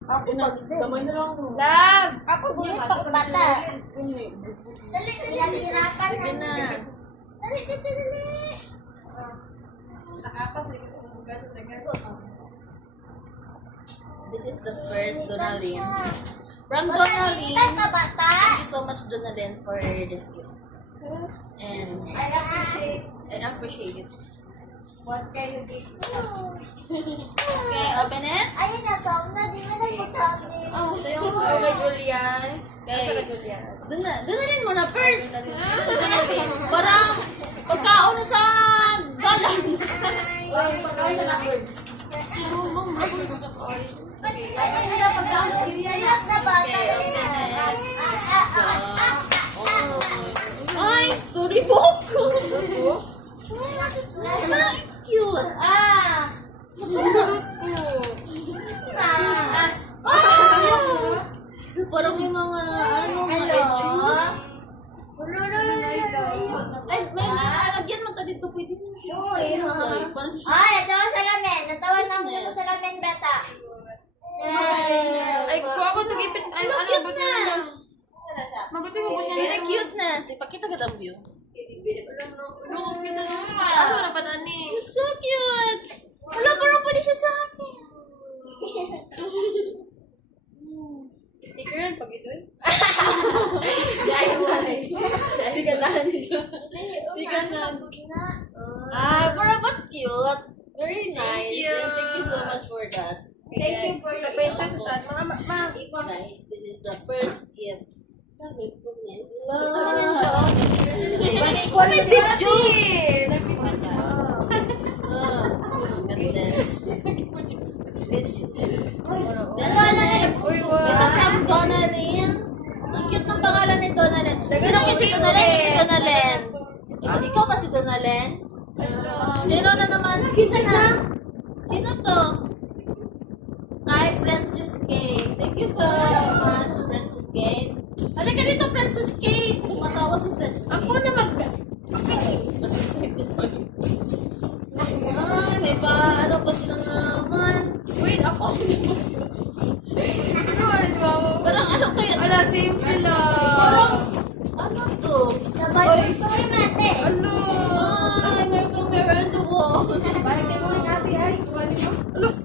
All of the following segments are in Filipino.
Kamay na lang. Love! Ako bulit pag bata. Dali, pinahirapan Sige na. Dali, dali. This is the first Donalyn. From Donalyn. Mag-start ka bata. Thank you so much, Donalyn, for this gift. And I appreciate it. What kind of gift? Okay, open it. Ayun na, Tom, na di mo nagsasabi. Oh, ito yung kay Julian. Kay Julian. Donalyn muna first. Donalyn. Parang pagkaon na sa galang. Pagkain na lang. Okay. Ayun na, pagkakas. Ayun na, bata. Okay, open it. Ay, storybook! Ay, what is that? It's cute. Ah! Oh! Parang may mga, mga edges. Ay, may lagyan man dito. Pwede mo siya. Ay, parang siya. Ay, natawa sa lamin. Natawa na mo sa lamin, bata. Ay, kung ako ito gipit, ano abot niya na? Mabuti mo abot niya na. Very cuteness. Ipakita ka ang view. Lukog kita naman. Asa mo na pa ni? It's so cute. Wala, parang pwede siya sa akin. Sticker yan pag ito eh. Siganan. Siganan. Ay, parang ba't cute? Very nice. Thank you. And thank you so much for that. Thank you for your princess Susan. Guys, this is the first gift. Wow. Ito naman siya, oh. Oh, may video! Nag-video si Mom. Oh, look at this. Bitches. Then next, Uy, ito wow. from Donalyn. Ang cute ng pangalan ni Donalyn. Sino yung si Donalyn? Yung si Donalyn. Ikaw ba si Donalyn? Sino na naman? Kisa na. Sino to? Kay Princess Kate. Thank you so much, Princess Kate. Halika dito, Princess Kate. Tumatawa si Princess Kate. Ako na mag... Ay, may pa, ano ba sila na naman? Wait, ako. Sorry, wow. Parang ano kaya? Wala, simple lang. Parang, ano to? Sabay ko rin natin. Ano? Ay, meron kang meron to ko. Parang sa muna natin ay. Kuwali mo.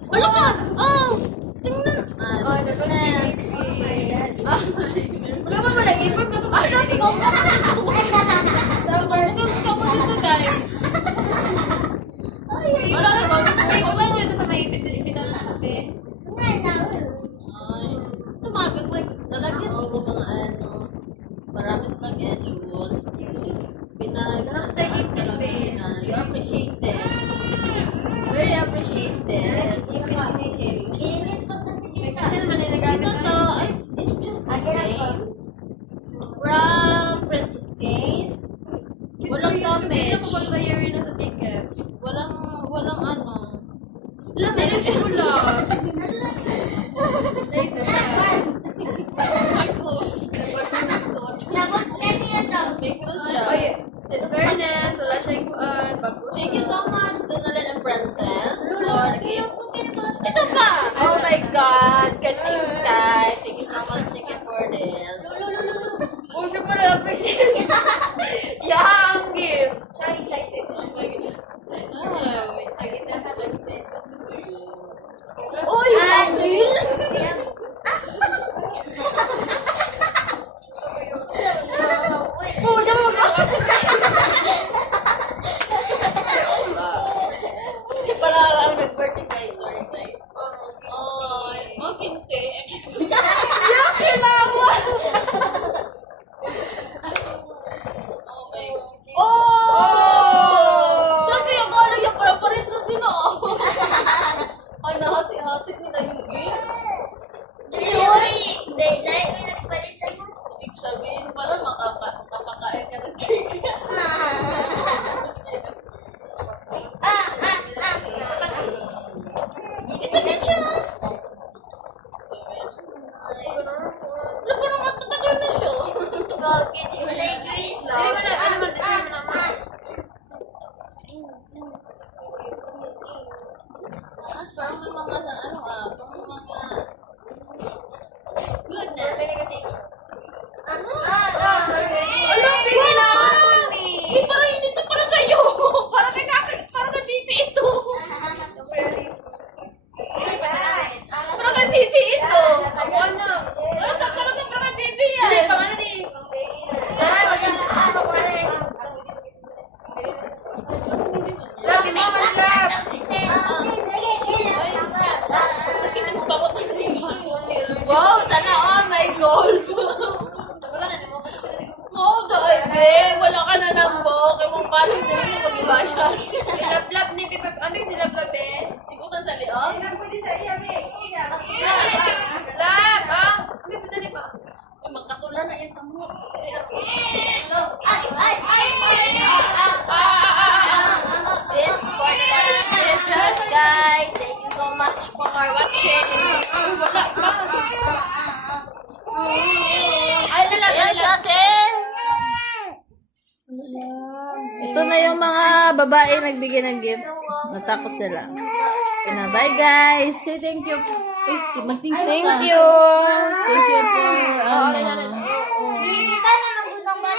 Wala ka! Oh! Tingnan! Oh, Ah, that's goodness. Ay, Wala ba malagipag ka pa? ano? Ikaw ka! Ikaw mo dito, guys. Wala ka ba? May ulan nyo ito sa may ipitan na kape. Ay, tumagag mo. Lalagyan mo ng mga ano. Marami silang edges. Nakatagip din, babe. You appreciate it. Very appreciated. Init pa kasi dito. Kasi naman ay nagamit Ito to, ay, it's just the same. From Princess Kate. Walang Hindi na damage. po pag-diary na sa ticket. Walang ano. Meron si Pula. Nice Ay, cross. Labot ka niya to. May cross siya. Oy, in fairness, wala siya yung bago. Thank you so much, Donalyn and Princess, for the gift. Ito pa! Oh my God! Katingkay! Thank you so much, thank you for this. Oh, siya pala appreciate. Yang gift. Siya excited. gold. Oo, dahil, be. Wala ka na ng book. Kaya mong palis na rin yung mag-ibayan. Silablab ni Pipe. Ano yung silablab eh? Ikutan sa liang. Pwede sa iya, be. Lab! Ah! May padali pa. Ay, magkatula na yung tamo. This for the business, guys. Thank you so much for watching. Ay, lalaki siya, sir. Ito na yung mga babae nagbigay ng gift. Natakot sila. Bye guys. Say thank you. Thank you. Thank you. Thank you for Hindi kita